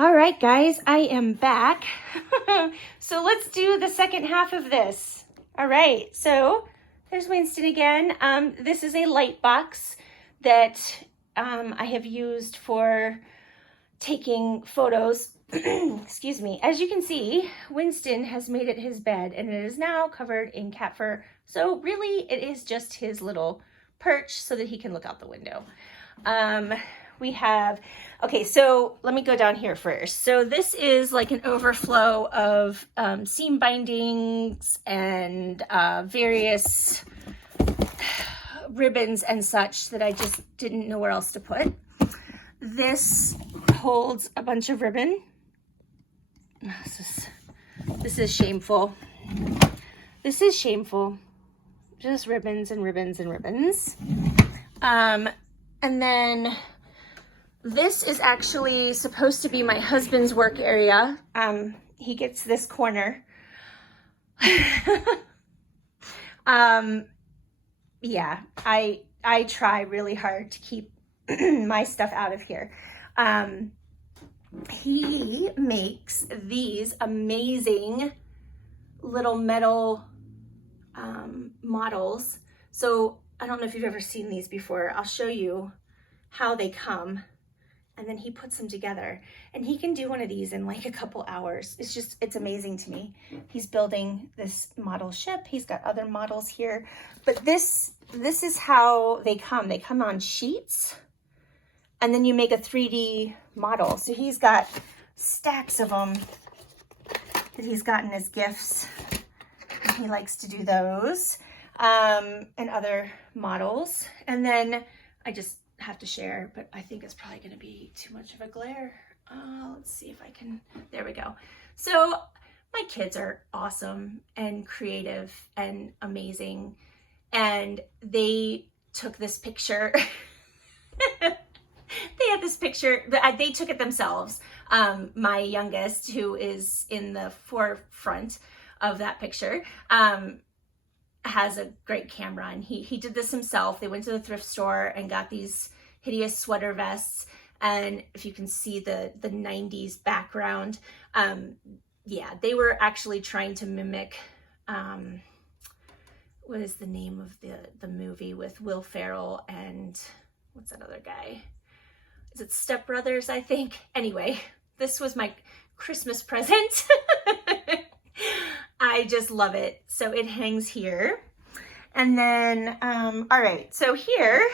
All right, guys, I am back. So let's do the second half of this. All right, so there's Winston again. This is a light box that I have used for taking photos. Excuse me. As you can see, Winston has made it his bed and it is now covered in cat fur. So really it is just his little perch so that he can look out the window. We have, okay, so let me go down here first. So this is like an overflow of seam bindings and various ribbons and such that I just didn't know where else to put. This holds a bunch of ribbon. This is shameful. This is shameful. Just ribbons and ribbons and ribbons. And then this is actually supposed to be my husband's work area. He gets this corner. Yeah, I try really hard to keep my stuff out of here. He makes these amazing little metal models. So I don't know if you've ever seen these before. I'll show you how they come. And then he puts them together. And he can do one of these in like a couple hours. It's amazing to me. He's building this model ship. He's got other models here. But this is how they come. They come on sheets. And then you make a 3D model. So he's got stacks of them that he's gotten as gifts. He likes to do those. And other models. And then I just have to share, but I think it's probably going to be too much of a glare. Let's see if I can, there we go. So my kids are awesome and creative and amazing. And they took this picture. They had this picture, they took it themselves. My youngest, who is in the forefront of that picture, has a great camera, and he did this himself. They went to the thrift store and got these hideous sweater vests, and if you can see the 90s background, yeah, they were actually trying to mimic what is the name of the movie with Will Ferrell and what's that other guy? Is it Step Brothers, I think? Anyway, this was my Christmas present. I just love it. So it hangs here. And then, all right, so here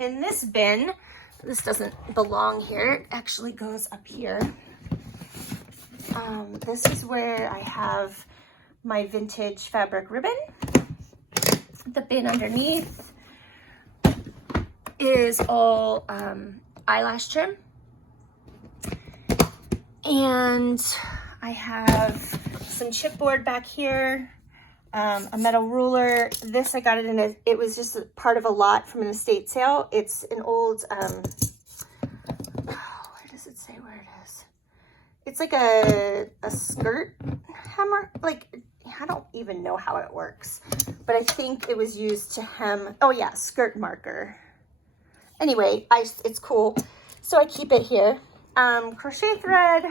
in this bin, this doesn't belong here. It actually goes up here. This is where I have my vintage fabric ribbon. The bin underneath is all eyelash trim. And I have some chipboard back here, a metal ruler. This I got it in it was just a part of a lot from an estate sale. It's an old, where does it say where it is? It's like a skirt hammer. Like, I don't even know how it works, but I think it was used to hem, oh yeah, skirt marker. Anyway, it's cool. So I keep it here. Crochet thread.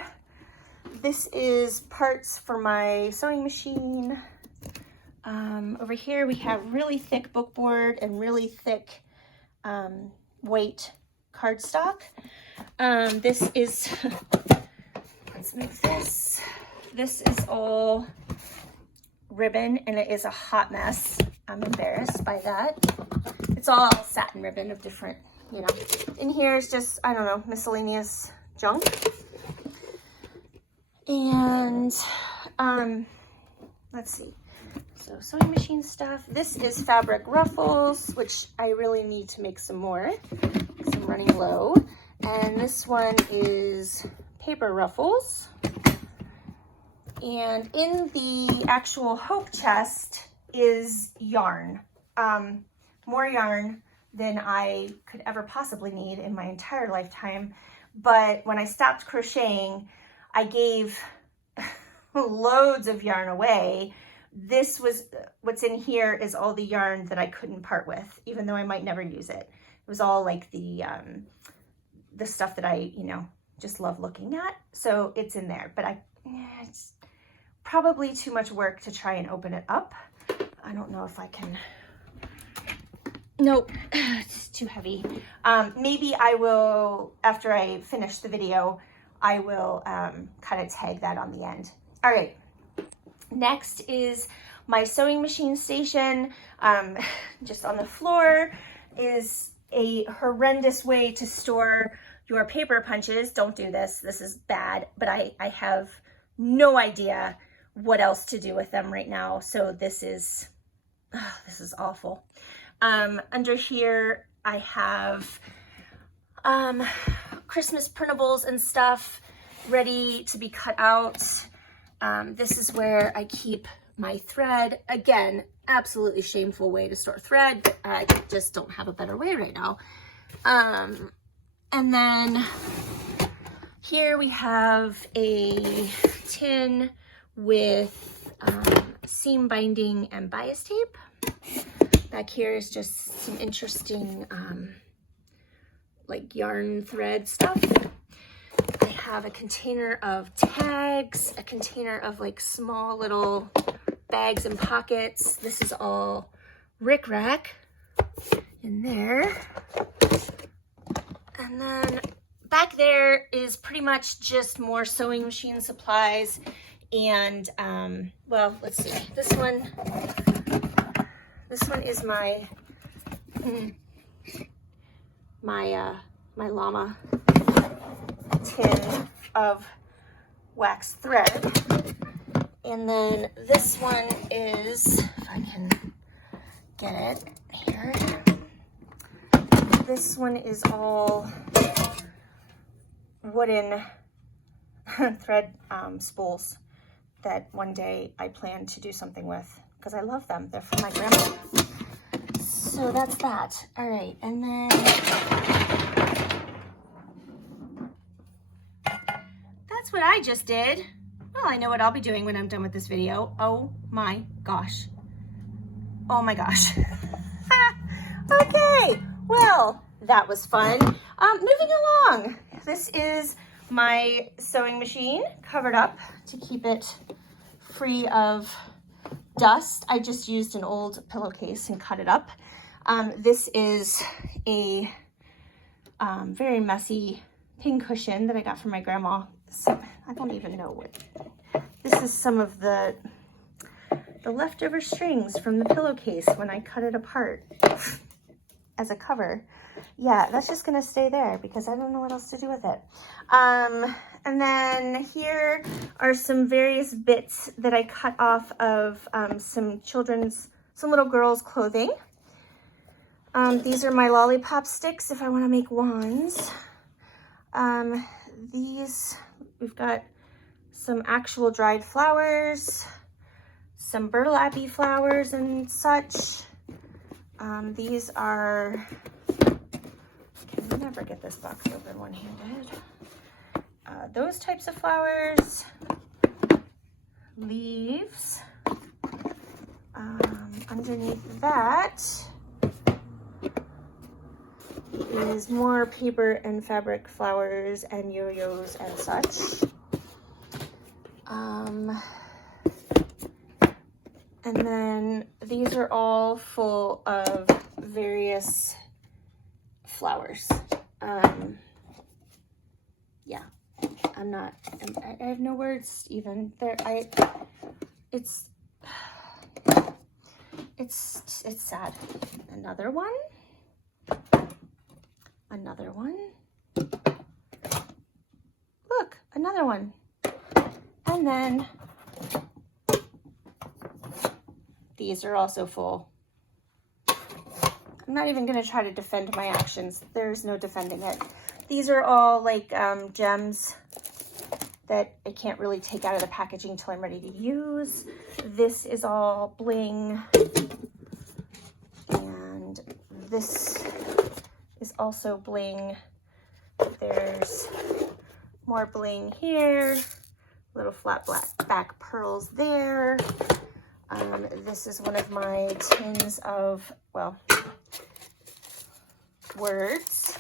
This is parts for my sewing machine. Over here we have really thick bookboard and really thick white cardstock. This is, let's move this. This is all ribbon and it is a hot mess. I'm embarrassed by that. It's all satin ribbon of different, you know. In here is just, I don't know, miscellaneous junk. And let's see, so sewing machine stuff. This is fabric ruffles, which I really need to make some more because I'm running low. And this one is paper ruffles. And in the actual hope chest is yarn, more yarn than I could ever possibly need in my entire lifetime. But when I stopped crocheting, I gave loads of yarn away. This was, what's in here is all the yarn that I couldn't part with, even though I might never use it. It was all like the stuff that I, you know, just love looking at. So it's in there, but it's probably too much work to try and open it up. I don't know if I can. Nope, it's too heavy. Maybe I will, after I finish the video, I will kind of tag that on the end. All right, next is my sewing machine station. Just on the floor is a horrendous way to store your paper punches. Don't do this, this is bad, but I have no idea what else to do with them right now. So this is awful. Under here, I have Christmas printables and stuff ready to be cut out. This is where I keep my thread. Again, absolutely shameful way to store thread, but I just don't have a better way right now. And then here we have a tin with seam binding and bias tape. Back here is just some interesting like yarn thread stuff. I have a container of tags, a container of like small little bags and pockets. This is all rickrack in there. And then back there is pretty much just more sewing machine supplies. And well, let's see, this one is my my llama tin of wax thread. And then this one is, if I can get it here, this one is all wooden thread spools that one day I plan to do something with because I love them. They're from my grandma. So that's that. All right, and then that's what I just did. Well, I know what I'll be doing when I'm done with this video. Oh my gosh. Oh my gosh. Okay, well, that was fun. Moving along. This is my sewing machine covered up to keep it free of dust. I just used an old pillowcase and cut it up. This is a very messy pin cushion that I got from my grandma. So I don't even know what. This is some of the leftover strings from the pillowcase when I cut it apart as a cover. Yeah, that's just gonna stay there because I don't know what else to do with it. And then here are some various bits that I cut off of some little girls' clothing. These are my lollipop sticks if I want to make wands. We've got some actual dried flowers, some burlappy flowers and such. These are, I can never get this box open one-handed. Those types of flowers, leaves. Underneath that is more paper and fabric flowers and yo-yos and such. And then these are all full of various flowers. Yeah, I have no words even. It's sad. Another one. Another one. Look, another one. And then these are also full. I'm not even going to try to defend my actions. There's no defending it. These are all like gems that I can't really take out of the packaging until I'm ready to use. This is all bling. And this is also bling. There's more bling here. Little flat back pearls there. This is one of my tins of, well, words.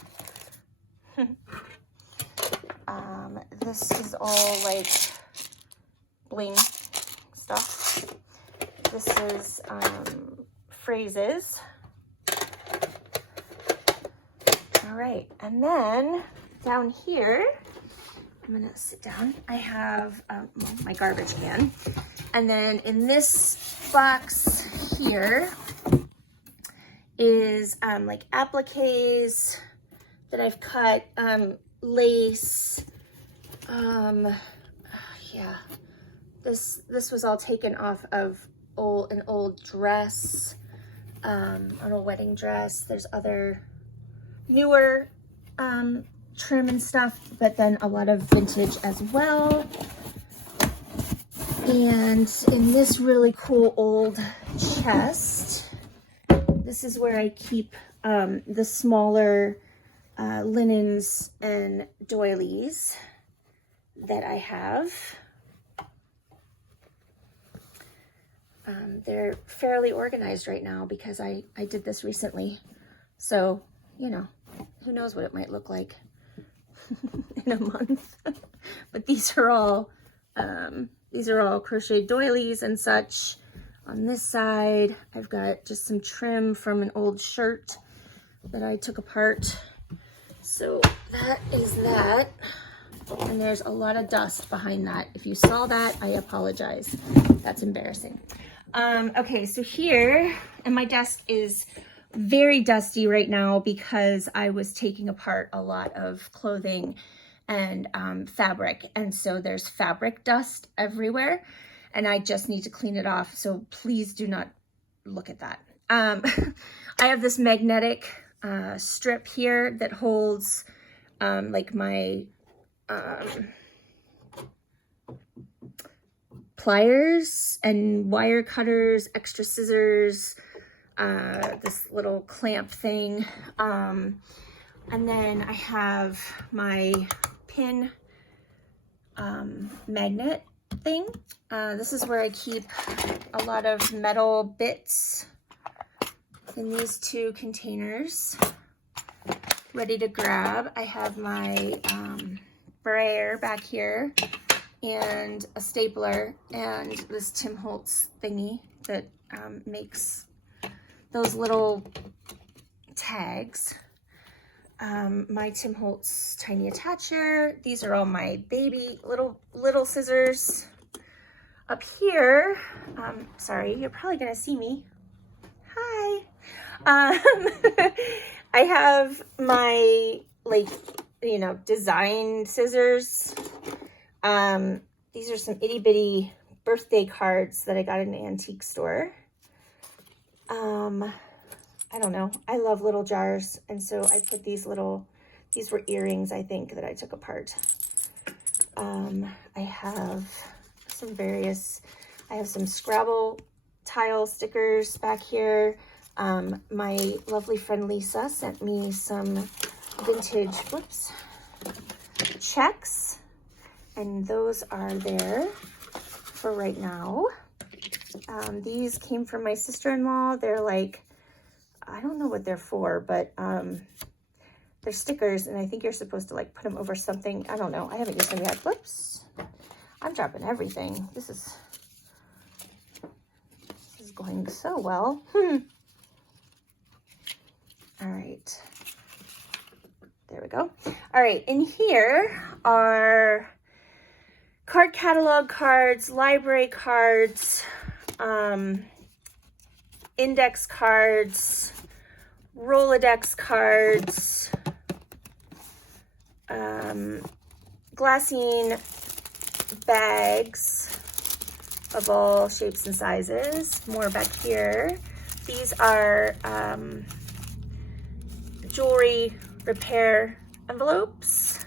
this is all like bling stuff. This is phrases. All right, and then down here, I'm gonna sit down. I have my garbage can. And then in this box here is like appliques that I've cut, lace. Yeah, this was all taken off of an old dress, an old wedding dress. There's other newer trim and stuff, but then a lot of vintage as well. And in this really cool old chest, this is where I keep the smaller linens and doilies that I have. They're fairly organized right now because I did this recently. So, you know, who knows what it might look like in a month. But these are all crocheted doilies and such. On this side, I've got just some trim from an old shirt that I took apart. So that is that. And there's a lot of dust behind that. If you saw that, I apologize. That's embarrassing. Okay, so here, and my desk is very dusty right now because I was taking apart a lot of clothing and fabric, and so there's fabric dust everywhere, and I just need to clean it off, so please do not look at that. I have this magnetic strip here that holds like my pliers and wire cutters, extra scissors, this little clamp thing, and then I have my pin magnet thing. This is where I keep a lot of metal bits in these two containers ready to grab. I have my brayer back here and a stapler and this Tim Holtz thingy that makes those little tags. My Tim Holtz tiny attacher. These are all my baby little scissors. Up here, sorry, you're probably gonna see me. Hi. I have my, like, you know, design scissors. These are some itty bitty birthday cards that I got in an antique store. I don't know. I love little jars. And so I put these were earrings, I think, that I took apart. I have some Scrabble tile stickers back here. My lovely friend Lisa sent me some vintage, checks. And those are there for right now. These came from my sister-in-law. They're like, I don't know what they're for, but they're stickers, and I think you're supposed to like put them over something. I don't know. I haven't used them yet. Whoops. I'm dropping everything. This is going so well. All right. There we go. All right. In here are card catalog cards, library cards, index cards, Rolodex cards, glassine bags of all shapes and sizes. More back here. These are jewelry repair envelopes.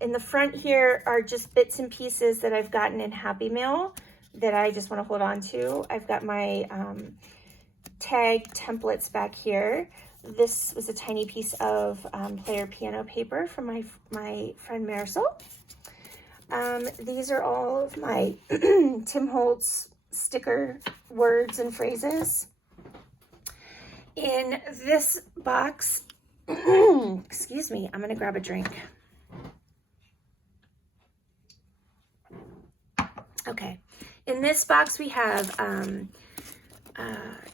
In the front here are just bits and pieces that I've gotten in Happy Mail that I just want to hold on to. I've got my tag templates back here. This was a tiny piece of player piano paper from my friend Marisol. These are all of my Tim Holtz sticker words and phrases. In this box, excuse me, I'm gonna grab a drink. Okay, in this box we have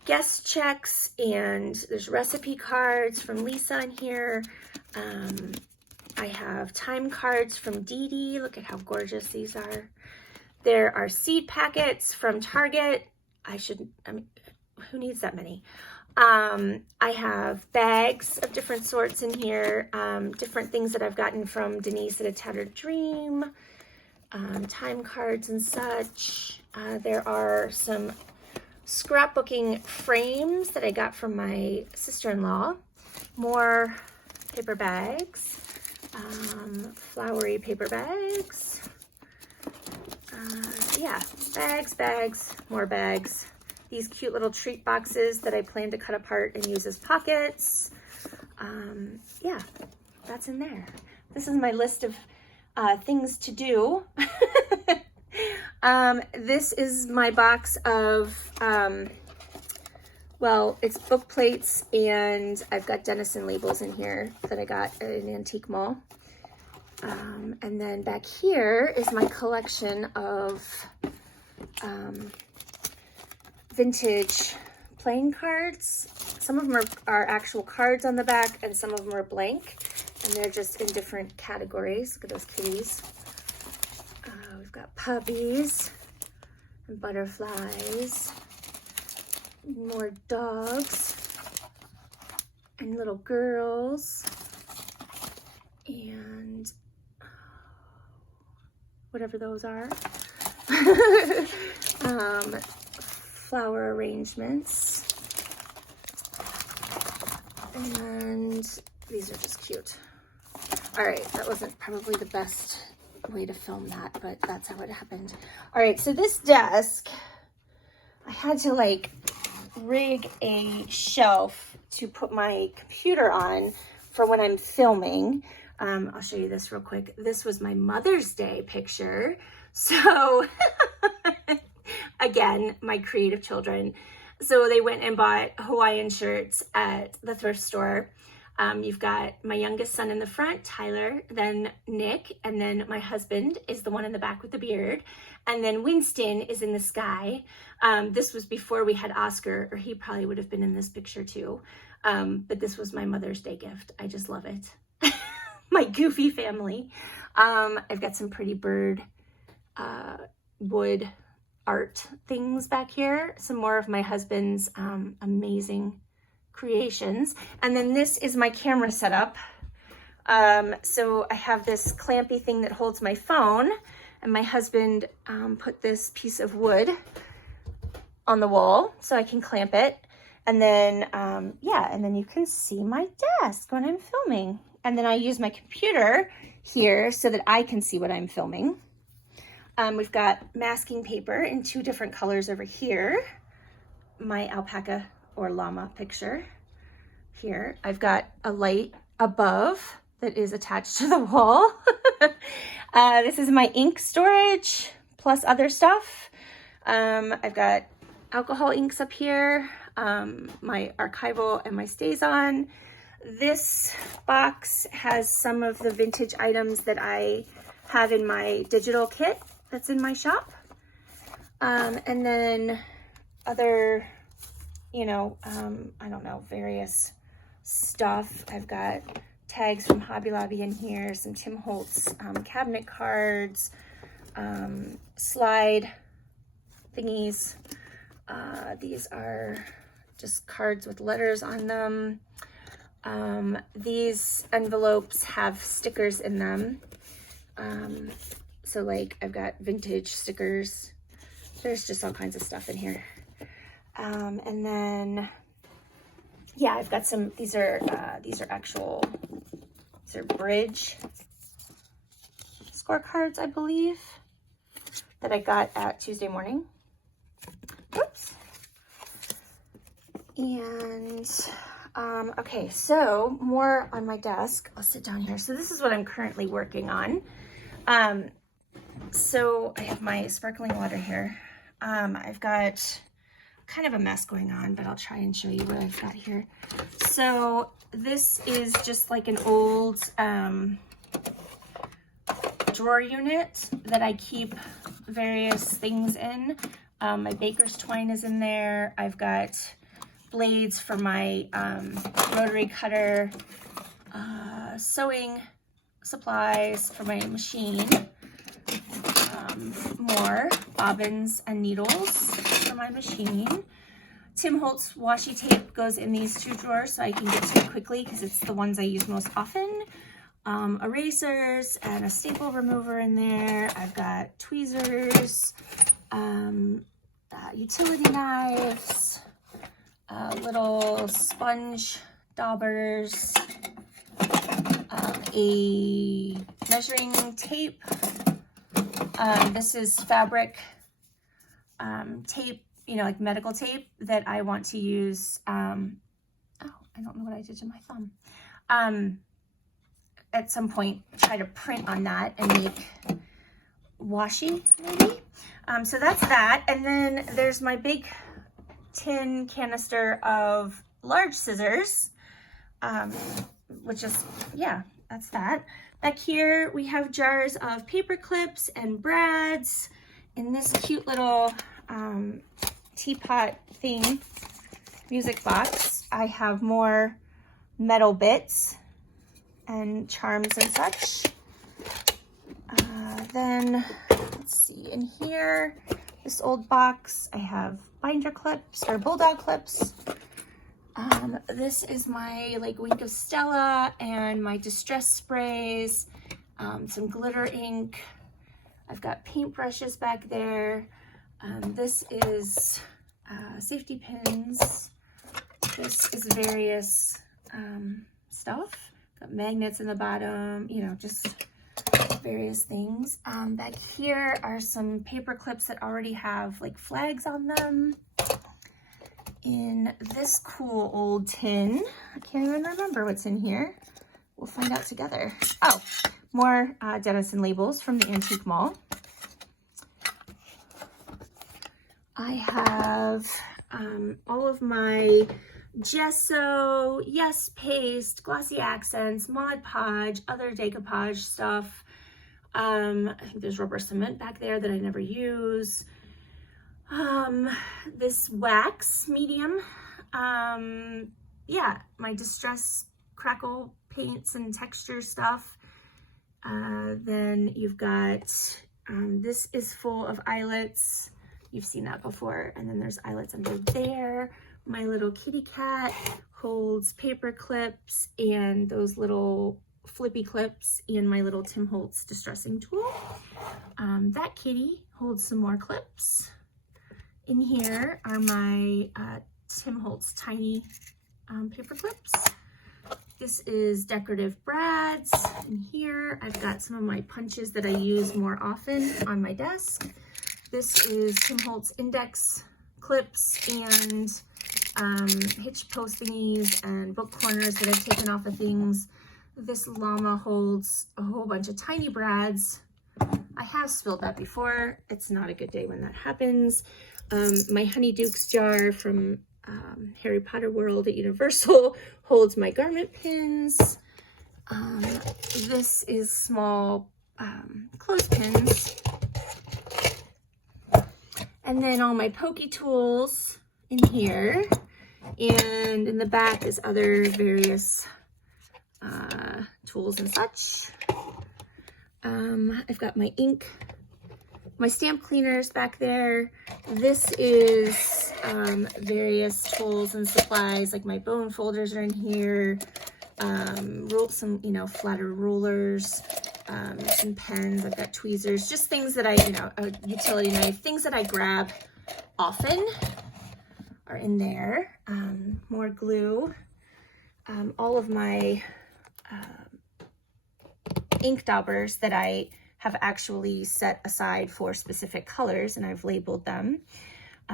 guest checks, and there's recipe cards from Lisa in here. I have time cards from Dee Dee. Look at how gorgeous these are. There are seed packets from Target. I mean, who needs that many? I have bags of different sorts in here, different things that I've gotten from Denise at A Tattered Dream, time cards and such. There are some scrapbooking frames that I got from my sister-in-law, more paper bags, flowery paper bags. Yeah, bags, more bags. These cute little treat boxes that I plan to cut apart and use as pockets. Yeah, that's in there. This is my list of things to do. This is my box of, well, it's book plates, and I've got Denison labels in here that I got at an antique mall. And then back here is my collection of vintage playing cards. Some of them are actual cards on the back, and some of them are blank, and they're just in different categories. Look at those kitties. We've got puppies and butterflies, more dogs and little girls, and whatever those are. Flower arrangements, and these are just cute. All right, that wasn't probably the best way to film that, but that's how it happened. All right, so this desk, I had to like rig a shelf to put my computer on for when I'm filming. I'll show you this real quick. This was my Mother's Day picture. So again, my creative children. So they went and bought Hawaiian shirts at the thrift store. You've got my youngest son in the front, Tyler, then Nick, and then my husband is the one in the back with the beard. And then Winston is in the sky. This was before we had Oscar, or he probably would have been in this picture too. But this was my Mother's Day gift. I just love it. My goofy family. I've got some pretty bird wood art things back here. Some more of my husband's amazing creations. And then this is my camera setup. So I have this clampy thing that holds my phone, and my husband put this piece of wood on the wall so I can clamp it. And then, yeah, and then you can see my desk when I'm filming. And then I use my computer here so that I can see what I'm filming. We've got masking paper in 2 different colors over here. My alpaca or llama picture here. I've got a light above that is attached to the wall. This is my ink storage plus other stuff. I've got alcohol inks up here, my archival and my StazOn. This box has some of the vintage items that I have in my digital kit that's in my shop. And then other, you know, I don't know, various stuff. I've got tags from Hobby Lobby in here, some Tim Holtz cabinet cards, slide thingies. These are just cards with letters on them. These envelopes have stickers in them. So like I've got vintage stickers. There's just all kinds of stuff in here. And then, yeah, I've got some, these are bridge scorecards, I believe, that I got at Tuesday morning. Oops. And, okay, so more on my desk. I'll sit down here. So this is what I'm currently working on. So I have my sparkling water here. I've got kind of a mess going on, but I'll try and show you what I've got here. So this is just like an old drawer unit that I keep various things in. My baker's twine is in there. I've got blades for my rotary cutter, sewing supplies for my machine, more bobbins and needles for my machine. Tim Holtz washi tape goes in these two drawers so I can get to it quickly because it's the ones I use most often. Erasers and a staple remover in there. I've got tweezers, utility knives, little sponge daubers, a measuring tape. This is fabric tape, you know, like medical tape that I want to use. Oh, I don't know what I did to my thumb. At some point, try to print on that and make washi, maybe. So that's that. And then there's my big tin canister of large scissors, which is, yeah, that's that. Back here, we have jars of paper clips and brads in this cute little teapot thing, music box. I have more metal bits and charms and such. Then, let's see, in here, this old box, I have binder clips or bulldog clips. This is my like Wink of Stella and my distress sprays, some glitter ink. I've got paint brushes back there. This is safety pins. This is various stuff. Got magnets in the bottom, you know, just various things. Back here are some paper clips that already have like flags on them. In this cool old tin, I can't even remember what's in here. We'll find out together. Oh, more Dennison labels from the Antique Mall. I have all of my gesso, Yes paste, glossy accents, Mod Podge, other decoupage stuff. I think there's rubber cement back there that I never use. This wax medium. Yeah, my distress crackle paints and texture stuff. Then you've got, this is full of eyelets. You've seen that before. And then there's eyelets under there. My little kitty cat holds paper clips and those little flippy clips and my little Tim Holtz distressing tool. That kitty holds some more clips. In here are my Tim Holtz tiny paper clips. This is decorative brads. In here, I've got some of my punches that I use more often on my desk. This is Tim Holtz index clips and hitch post thingies and book corners that I've taken off of things. This llama holds a whole bunch of tiny brads. I have spilled that before. It's not a good day when that happens. My Honeydukes jar from Harry Potter World at Universal holds my garment pins. This is small clothespins. And then all my pokey tools in here. And in the back is other various tools and such. I've got my ink, my stamp cleaners back there. This is various tools and supplies, like my bone folders are in here. Some, you know, flatter rulers, some pens. I've got tweezers, just things that I, you know, a utility knife, things that I grab often are in there. More glue. All of my ink daubers that I have actually set aside for specific colors, and I've labeled them.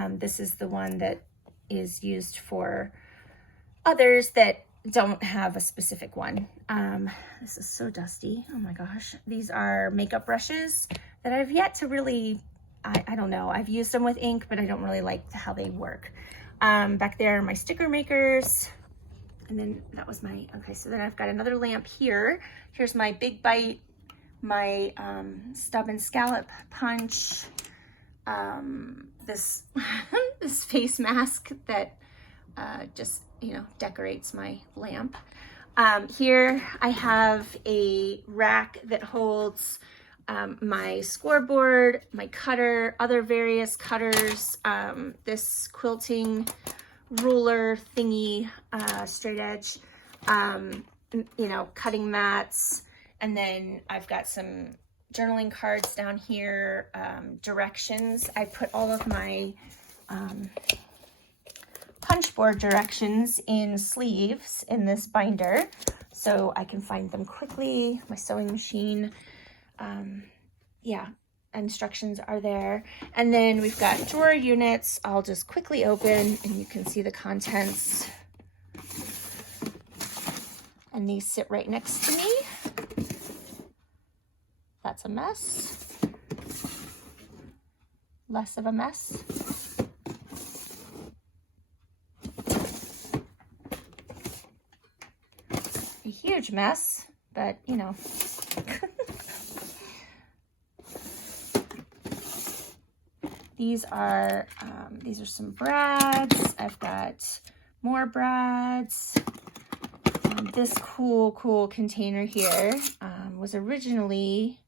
This is the one that is used for others that don't have a specific one. This is so dusty. Oh my gosh. These are makeup brushes that I've yet to really, I don't know. I've used them with ink, but I don't really like how they work. Back there are my sticker makers. And then that was my, okay, so then I've got another lamp here. Here's my Big Bite my stub and scallop punch, this this face mask that just, you know, decorates my lamp. Here I have a rack that holds my scoreboard, my cutter, other various cutters, this quilting ruler thingy, straight edge, you know, cutting mats. And then I've got some journaling cards down here, directions. I put all of my punch board directions in sleeves in this binder so I can find them quickly. My sewing machine, yeah, instructions are there. And then we've got drawer units. I'll just quickly open and you can see the contents. And these sit right next to me. That's a mess. Less of a mess. A huge mess, but you know. These are some brads. I've got more brads. This cool container here was originally,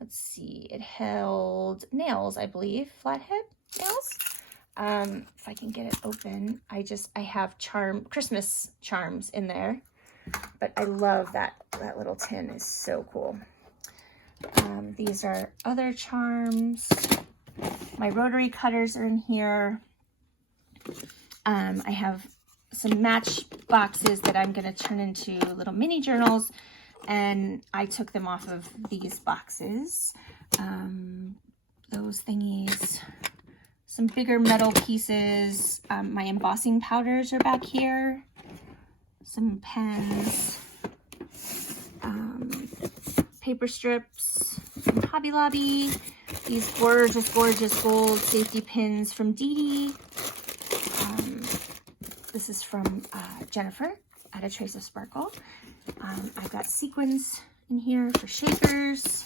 let's see, it held nails, I believe, flathead nails. If I can get it open, I have Christmas charms in there, but I love that little tin is so cool. These are other charms. My rotary cutters are in here. I have some match boxes that I'm going to turn into little mini journals, and I took them off of these boxes. Those thingies, some bigger metal pieces. My embossing powders are back here. Some pens, paper strips from Hobby Lobby. These gorgeous gold safety pins from Dee Dee. This is from Jennifer at A Trace of Sparkle. I've got sequins in here for shakers.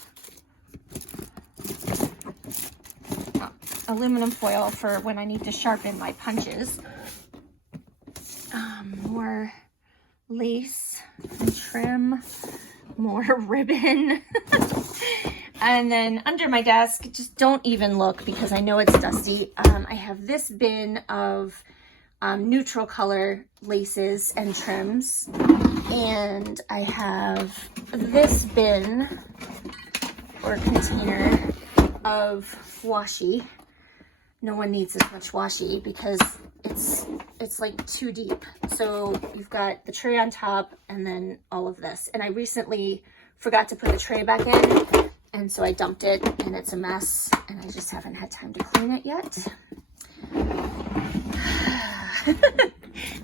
Aluminum foil for when I need to sharpen my punches. More lace and trim. More ribbon. And then under my desk, just don't even look because I know it's dusty. I have this bin of neutral color laces and trims, and I have this bin or container of washi. No one needs as much washi because it's like too deep. So you've got the tray on top and then all of this. And I recently forgot to put the tray back in, and so I dumped it and it's a mess, and I just haven't had time to clean it yet.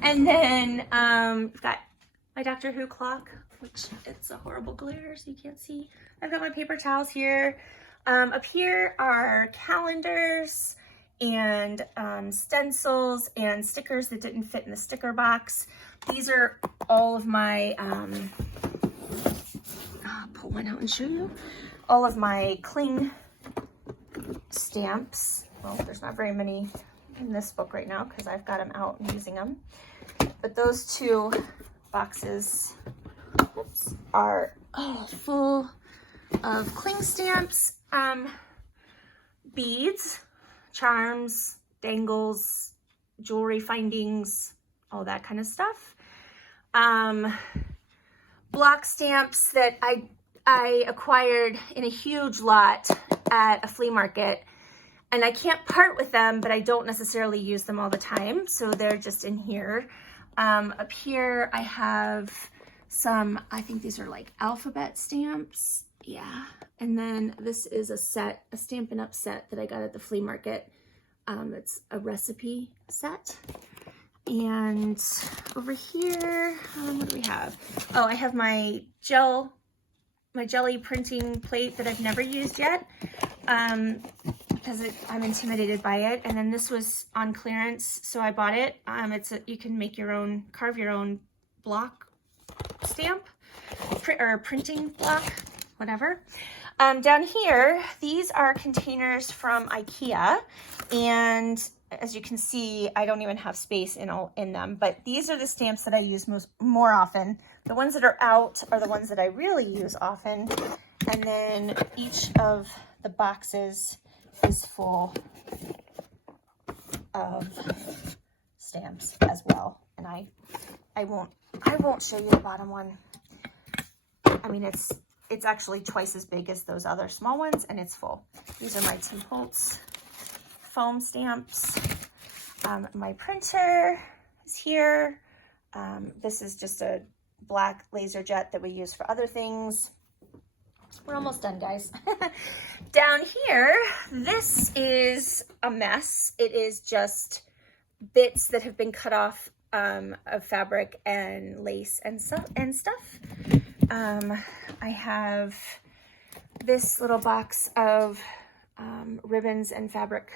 And then I've got my Doctor Who clock, which it's a horrible glare so you can't see. I've got my paper towels here. Up here are calendars and stencils and stickers that didn't fit in the sticker box. These are all of my, I'll pull one out and show you. All of my cling stamps. Well, there's not very many in this book right now because I've got them out and using them. But those two boxes are full of cling stamps, beads, charms, dangles, jewelry findings, all that kind of stuff. Block stamps that I acquired in a huge lot at a flea market, and I can't part with them, but I don't necessarily use them all the time, so they're just in here. Up here I have some, I think these are like alphabet stamps. Yeah. And then this is a set, a Stampin' Up set that I got at the flea market. It's a recipe set. And over here, what do we have? Oh, I have my jelly printing plate that I've never used yet because I'm intimidated by it. And then this was on clearance, so I bought it. You can make your own, carve your own block stamp or printing block. whatever. Down here, these are containers from IKEA, and as you can see, I don't even have space in them, but these are the stamps that I use more often. The ones that are out are the ones that I really use often, and then each of the boxes is full of stamps as well. And I won't show you the bottom one. I mean, it's actually twice as big as those other small ones, and it's full. These are my Tim Holtz foam stamps. My printer is here. This is just a black laser jet that we use for other things. We're almost done, guys. Down here, this is a mess. It is just bits that have been cut off of fabric and lace and stuff. I have this little box of ribbons and fabric,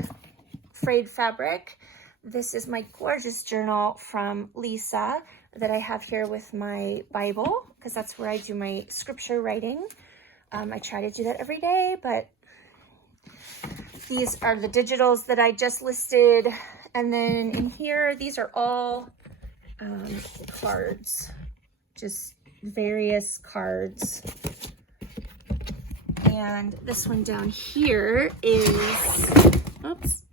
frayed fabric. This is my gorgeous journal from Lisa that I have here with my Bible, because that's where I do my scripture writing. I try to do that every day, but these are the digitals that I just listed. And then in here, these are all cards, just various cards. And this one down here is, oops,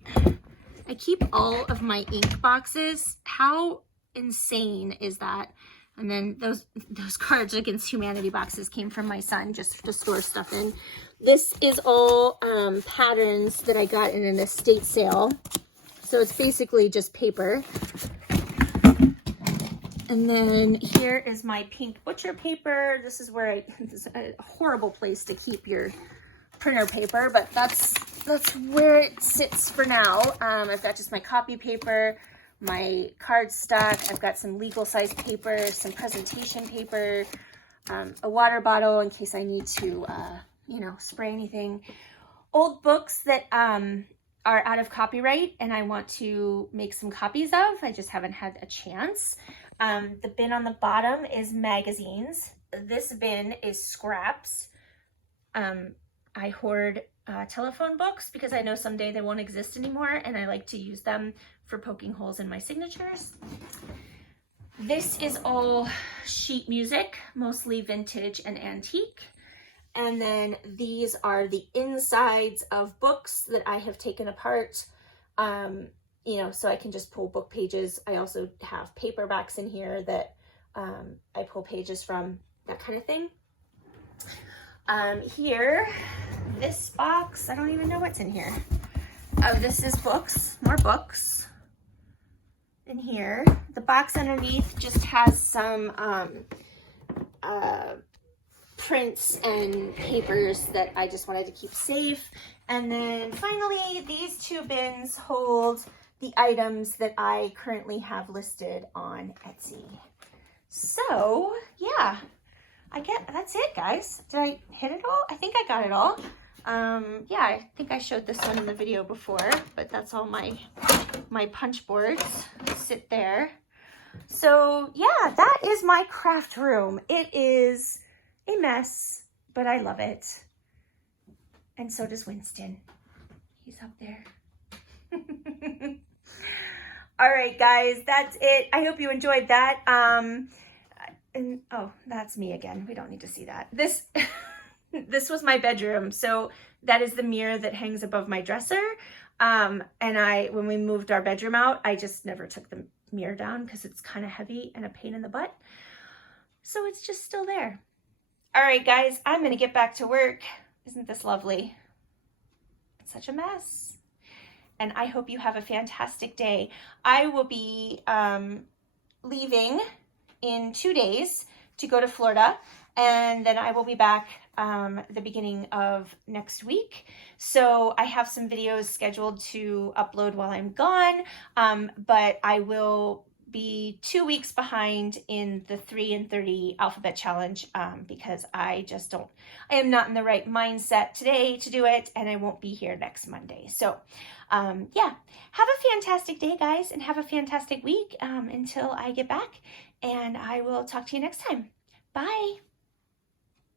I keep all of my ink boxes. How insane is that? And then those Cards Against Humanity boxes came from my son just to store stuff in. This is all patterns that I got in an estate sale. So it's basically just paper. And then here is my pink butcher paper. This is where this is a horrible place to keep your printer paper, but that's where it sits for now. I've got just my copy paper, my card stock. I've got some legal size paper, some presentation paper, a water bottle in case I need to, spray anything. Old books that are out of copyright and I want to make some copies of. I just haven't had a chance. The bin on the bottom is magazines. This bin is scraps. I hoard telephone books because I know someday they won't exist anymore, and I like to use them for poking holes in my signatures. This is all sheet music, mostly vintage and antique. And then these are the insides of books that I have taken apart, so I can just pull book pages. I also have paperbacks in here that I pull pages from, that kind of thing. Here, this box, I don't even know what's in here. Oh, this is books, more books in here. The box underneath just has some prints and papers that I just wanted to keep safe. And then finally, these two bins hold the items that I currently have listed on Etsy. So yeah, that's it, guys. Did I hit it all? I think I got it all. Yeah, I think I showed this one in the video before, but that's all my punch boards sit there. So yeah, that is my craft room. It is a mess, but I love it. And so does Winston. He's up there. All right, guys, that's it. I hope you enjoyed that. And oh, that's me again. We don't need to see that. This was my bedroom. So that is the mirror that hangs above my dresser. And when we moved our bedroom out, I just never took the mirror down because it's kind of heavy and a pain in the butt. So it's just still there. All right, guys, I'm going to get back to work. Isn't this lovely? It's such a mess. And I hope you have a fantastic day. I will be leaving in 2 days to go to Florida, and then I will be back the beginning of next week. So I have some videos scheduled to upload while I'm gone, but I will be 2 weeks behind in the 3 and 30 alphabet challenge because I am not in the right mindset today to do it, and I won't be here next Monday. So yeah, have a fantastic day, guys, and have a fantastic week until I get back, and I will talk to you next time.